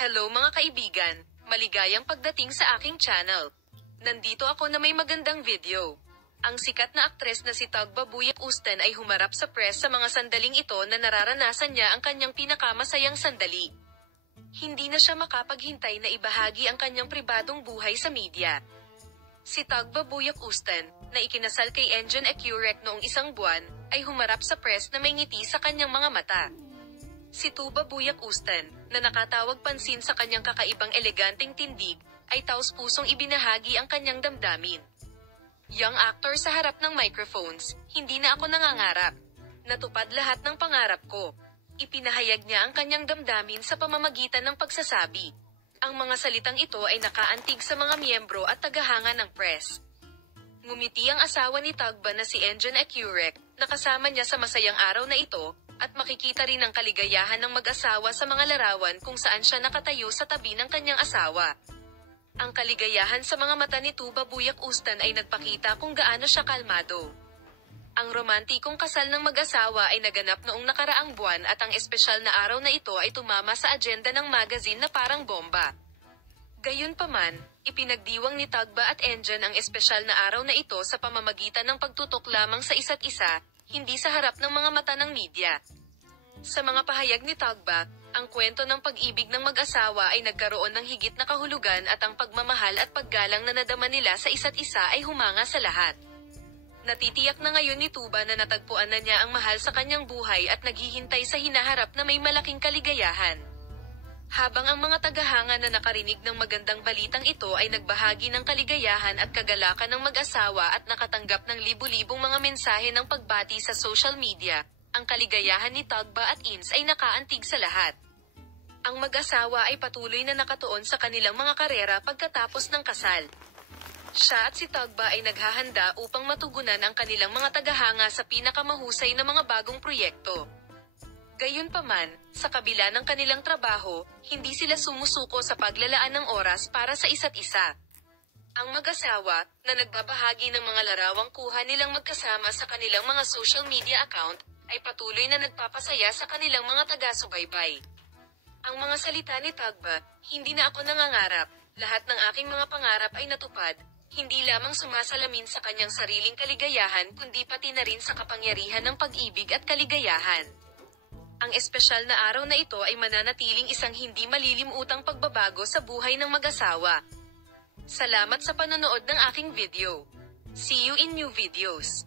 Hello mga kaibigan, maligayang pagdating sa aking channel. Nandito ako na may magandang video. Ang sikat na aktres na si Tagba Buyak-Usten ay humarap sa press sa mga sandaling ito na nararanasan niya ang kanyang pinakamasayang sandali. Hindi na siya makapaghintay na ibahagi ang kanyang pribadong buhay sa media. Si Tagba Buyak-Usten, na ikinasal kay Enjon Ecurek noong isang buwan, ay humarap sa press na may ngiti sa kanyang mga mata. Si Tuba Buyak-Usten, na nakatawag pansin sa kanyang kakaibang eleganteng tindig, ay taos-pusong ibinahagi ang kanyang damdamin. Young actor sa harap ng microphones, hindi na ako nangangarap. Natupad lahat ng pangarap ko. Ipinahayag niya ang kanyang damdamin sa pamamagitan ng pagsasabi. Ang mga salitang ito ay nakaantig sa mga miyembro at tagahanga ng press. Ngumiti ang asawa ni Tagba na si Enjon Ecurek, nakasama niya sa masayang araw na ito, at makikita rin ang kaligayahan ng mag-asawa sa mga larawan kung saan siya nakatayo sa tabi ng kanyang asawa. Ang kaligayahan sa mga mata ni Tuba Buyak-Usten ay nagpakita kung gaano siya kalmado. Ang romantikong kasal ng mag-asawa ay naganap noong nakaraang buwan at ang espesyal na araw na ito ay tumama sa agenda ng magazine na parang bomba. Gayunpaman, ipinagdiwang ni Tagba at Enjon ang espesyal na araw na ito sa pamamagitan ng pagtutok lamang sa isa't isa, hindi sa harap ng mga mata ng media. Sa mga pahayag ni Tagba, ang kwento ng pag-ibig ng mag-asawa ay nagkaroon ng higit na kahulugan at ang pagmamahal at paggalang na nadama nila sa isa't isa ay humanga sa lahat. Natitiyak na ngayon ni Tuba na natagpuan na niya ang mahal sa kanyang buhay at naghihintay sa hinaharap na may malaking kaligayahan. Habang ang mga tagahanga na nakarinig ng magandang balitang ito ay nagbahagi ng kaligayahan at kagalakan ng mag-asawa at nakatanggap ng libu-libong mga mensahe ng pagbati sa social media, ang kaligayahan ni Tagba at Ins ay nakaantig sa lahat. Ang mag-asawa ay patuloy na nakatuon sa kanilang mga karera pagkatapos ng kasal. Siya at si Tagba ay naghahanda upang matugunan ang kanilang mga tagahanga sa pinakamahusay na mga bagong proyekto. Gayunpaman, sa kabila ng kanilang trabaho, hindi sila sumusuko sa paglalaan ng oras para sa isa't isa. Ang mag-asawa, na nagbabahagi ng mga larawang kuha nilang magkasama sa kanilang mga social media account, ay patuloy na nagpapasaya sa kanilang mga taga-subaybay. Ang mga salita ni Tagba, hindi na ako nangangarap, lahat ng aking mga pangarap ay natupad, hindi lamang sumasalamin sa kanyang sariling kaligayahan kundi pati na rin sa kapangyarihan ng pag-ibig at kaligayahan. Ang espesyal na araw na ito ay mananatiling isang hindi malilimutang pagbabago sa buhay ng mag-asawa. Salamat sa panonood ng aking video. See you in new videos.